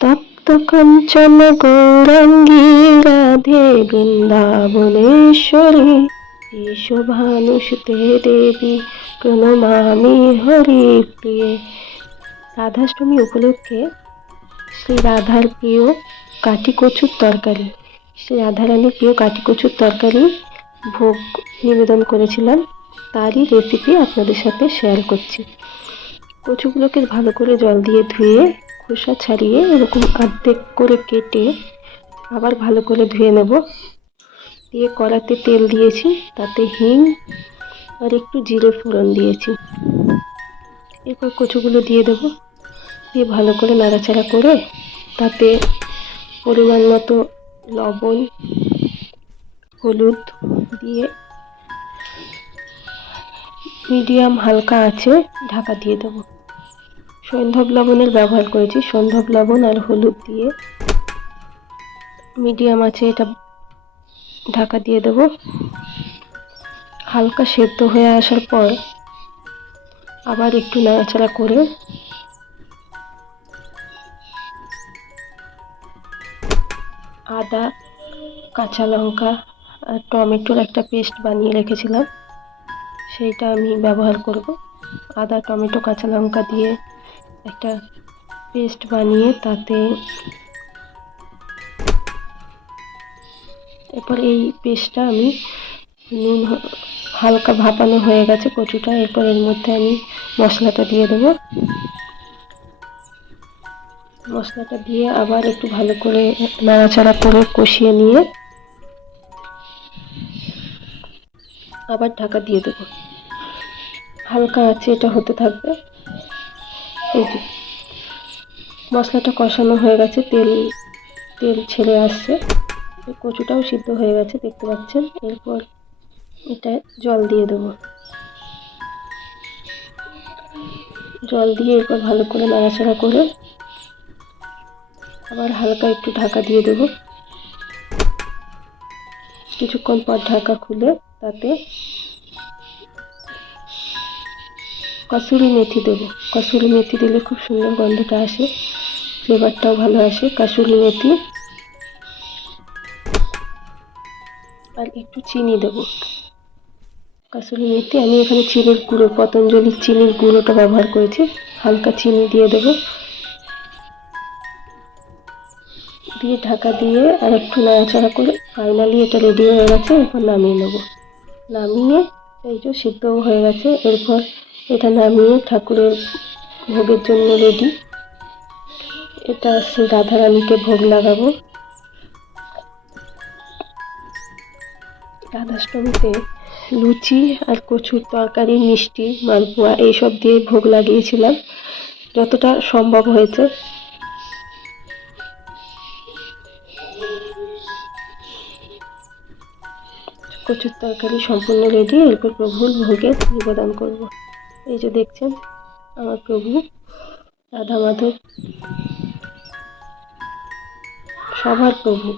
তপ্ত কাঞ্চন গৌরাঙ্গী রাধে বৃন্দাবনেশ্বরী শোভানুসুতে দেবী প্রণমামি হরি প্রিয়ে। রাধাষ্টমী উপলক্ষে শ্রী রাধার প্রিয় কাটি কচুর তরকারি, শ্রী রাধারানীর প্রিয় কাটি কচুর তরকারি ভোগ নিবেদন করেছিলাম। তারই রেসিপি আপনাদের সাথে শেয়ার করছি। কচুগুলোকে ভালো করে জল দিয়ে ধুয়ে খোসা ছাড়িয়ে এরকম অর্ধেক করে কেটে আবার ভালো করে ধুয়ে নেব। দিয়ে কড়াতে তেল দিয়েছি, তাতে হিং আর একটু জিরে ফোড়ন দিয়েছি। এরপর কচুগুলো দিয়ে দেব। দিয়ে ভালো করে নাড়াচাড়া করে তাতে পরিমাণ মতো লবণ, হলুদ দিয়ে মিডিয়াম হালকা আছে ঢাকা দিয়ে দেবো। সন্ধব লবণের ব্যবহার করেছি। সন্ধব লবণ আর হলুদ দিয়ে। মিডিয়াম আছে, এটা ঢাকা দিয়ে দেব। হালকা সেদ্ধ হয়ে আসার পর আবার একটু নাড়াচাড়া করে আদা, কাঁচা লঙ্কা আর টমেটোর একটা পেস্ট বানিয়ে রেখেছিলাম। সেইটা আমি ব্যবহার করব। আদা, টমেটো, কাঁচা লঙ্কা দিয়ে একটা পেস্ট বানিয়ে তাতে এরপর এই পেস্টটা আমি নুন হালকা ভাপানো হয়ে গেছে কচুটা, এরপর এর মধ্যে আমি মশলাটা দিয়ে দেবো। মশলাটা দিয়ে আবার একটু ভালো করে নাড়াচাড়া করে কষিয়ে নিয়ে আবার ঢাকা দিয়ে দেবো। হালকা আছে এটা হতে থাকবে। মশলাটা কষানো হয়ে গেছে, তেল তেল ছেড়ে আসছে। কচুটাও সিদ্ধ হয়ে গেছে, দেখতে পাচ্ছেন? এরপর এটা জল দিয়ে দেবো। জল দিয়ে এরপর ভালো করে নাড়াচাড়া করে আবার হালকা একটু ঢাকা দিয়ে দেবো। কিছুক্ষণ পর ঢাকা খুলে তাতে কসুরি মেথি দেবো। কসুরি মেথি দিলে খুব সুন্দর গন্ধটা আসে, ফ্লেভারটাও ভালো আসে কাসুরি মেথি। আর একটু চিনি দেবো। কাসুরি মেথি, আমি এখানে চিনির গুঁড়ো পতঞ্জলির চিনির গুঁড়োটা ব্যবহার করেছি। হালকা চিনি দিয়ে দেবো। দিয়ে ঢাকা দিয়ে আর একটু নাড়াচাড়া করে ফাইনালি এটা রেডি হয়ে গেছে, এরপর নামিয়ে নেব। নামিয়ে, এই যে সিদ্ধও হয়ে গেছে, এরপর এটা নামিয়ে ঠাকুরের ভোগের জন্য রেডি। এটা রাধারানীকে ভোগ লাগাবো। রাধাষ্টমীতে লুচি আর কচুর তরকারি, মিষ্টি, মালপোয়া এইসব দিয়ে ভোগ লাগিয়েছিলাম। যতটা সম্ভব হয়েছে। কচুর তরকারি সম্পূর্ণ রেডি। এরপর প্রভুর ভোগে নিবেদন করব। এই যে দেখছেন আমার প্রভু রাধা মাধব সবার প্রভু।